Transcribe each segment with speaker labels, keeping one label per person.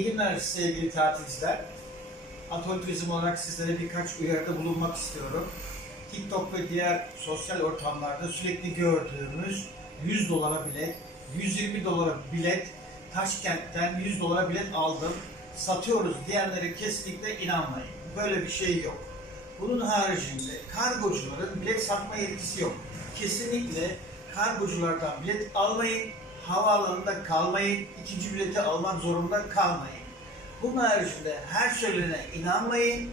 Speaker 1: İyi sevgili tatilciler. Atol olarak sizlere birkaç uyarıda bulunmak istiyorum. TikTok ve diğer sosyal ortamlarda sürekli gördüğümüz 100 dolara bilet, 120 dolara bilet, Taşkent'ten 100 dolara bilet aldım, satıyoruz diyenlere kesinlikle inanmayın. Böyle bir şey yok. Bunun haricinde kargocuların bilet satma yetkisi yok. Kesinlikle kargoculardan bilet almayın, havaalanında kalmayın, ikinci bileti almak zorunda kalmayın. Bunun haricinde her söylenene inanmayın.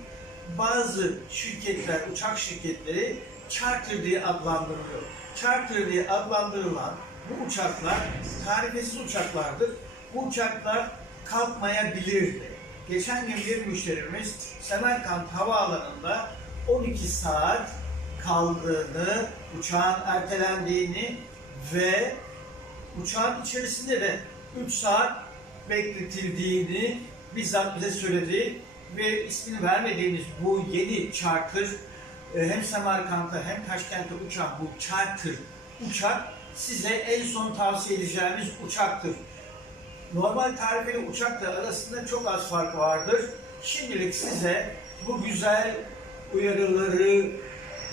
Speaker 1: Bazı şirketler, uçak şirketleri charter diye adlandırılıyor. Charter diye adlandırılan bu uçaklar tarifesiz uçaklardır. Bu uçaklar kalkmayabilirdi. Geçen gün bir müşterimiz Semerkant Havaalanı'nda 12 saat kaldığını, uçağın ertelendiğini ve uçağın içerisinde de 3 saat bekletildiğini bizzat bize söyledi ve ismini vermediğimiz bu yeni charter e, hem Semerkant'a hem Taşkent'e uçan bu charter uçak size en son tavsiye edeceğimiz uçaktır. Normal tarifeli uçakla arasında çok az fark vardır. Şimdilik size bu güzel uyarıları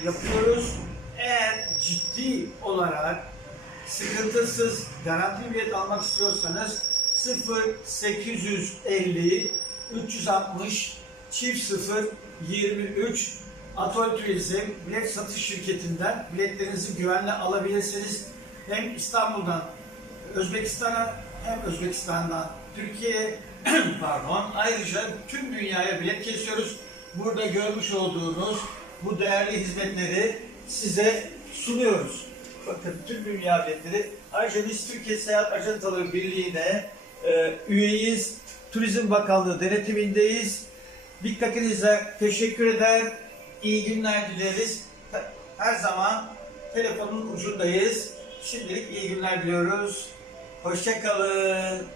Speaker 1: yapıyoruz. Eğer ciddi olarak sıkıntısız garanti bilet almak istiyorsanız 0850 360 çift 0 23 Atol Turizm bilet satış şirketinden biletlerinizi güvenle alabilirsiniz. Hem İstanbul'dan Özbekistan'a hem Özbekistan'dan Türkiye'ye pardon ayrıca tüm dünyaya bilet kesiyoruz. Burada görmüş olduğunuz bu değerli hizmetleri size sunuyoruz. Bakın tüm dünya biletleri. Ayrıca biz Türkiye Seyahat Ajantaları Birliği'ne e, üyeyiz. Turizm Bakanlığı denetimindeyiz. Dikkatinize teşekkür eder. İyi günler dileriz. Her zaman telefonun ucundayız. Şimdilik iyi günler diliyoruz. Hoşçakalın.